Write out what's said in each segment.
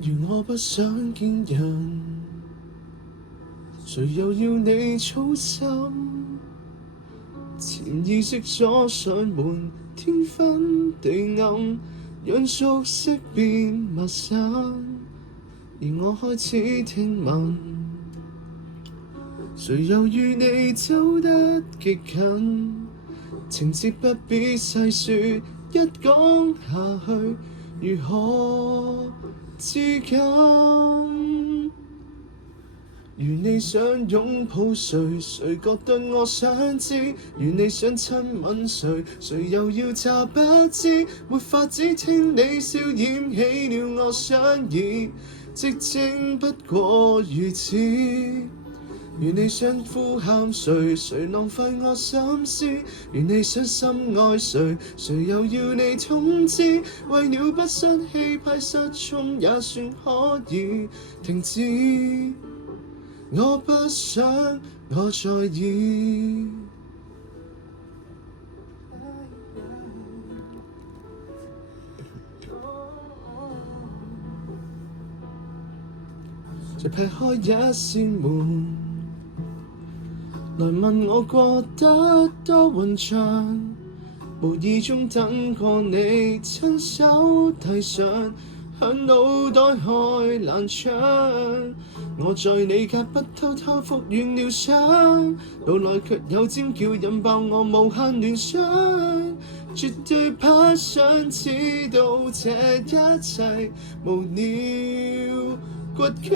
如我不想見人，誰又要你操心？潛意識鎖上門，天昏地暗，讓熟悉變陌生。而我開始聽聞，誰又與你走得極近？情節不必細説，一講下去，如何至今？如你想擁抱誰，誰覺得我想知？如你想親吻誰，誰又要詐不知？沒法子聽你笑掩起了我想意，寂靜不過如此。如你想呼喊誰，誰浪費我心思？如你想深愛誰，誰又要你通知？為了不失氣派失聰，也算可以停止。我不想我在意，再劈開一扇門，來問我過得多混帳，無意中等過你親手遞上，向腦袋開冷窗。我在你隔不偷偷復原療傷，到來卻有尖叫引爆我無限聯想，絕對不想知道這一切無聊倔強。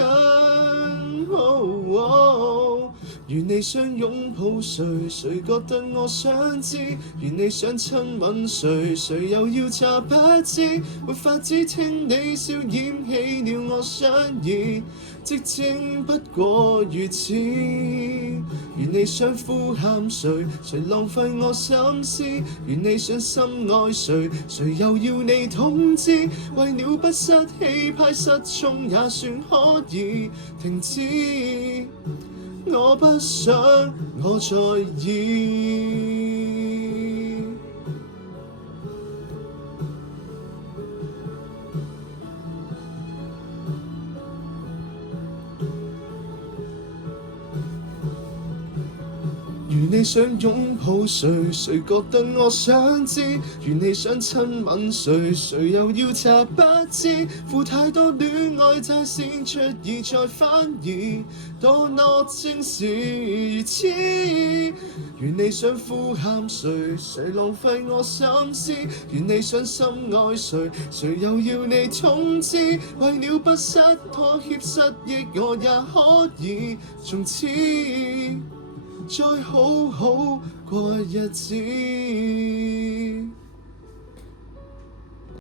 如你想擁抱誰，誰覺得我想知？如你想親吻誰，誰又要詐不知？沒法子聽你笑掩起了我想意，寂靜不過如此。如你想呼喊誰，誰浪費我心思？如你想深愛誰，誰又要你通知？為了不失氣派失聰，也算可以停止。我不想我在意，如你想擁抱誰，誰覺得我想知？如你想親吻誰，誰又要詐不知？負太多戀愛在線出現再反而多諾正是如此。如你想呼喊誰，誰浪費我心思？如你想深愛誰，誰又要你通知？為了不失妥協失憶，我也可以從此再好好過日子。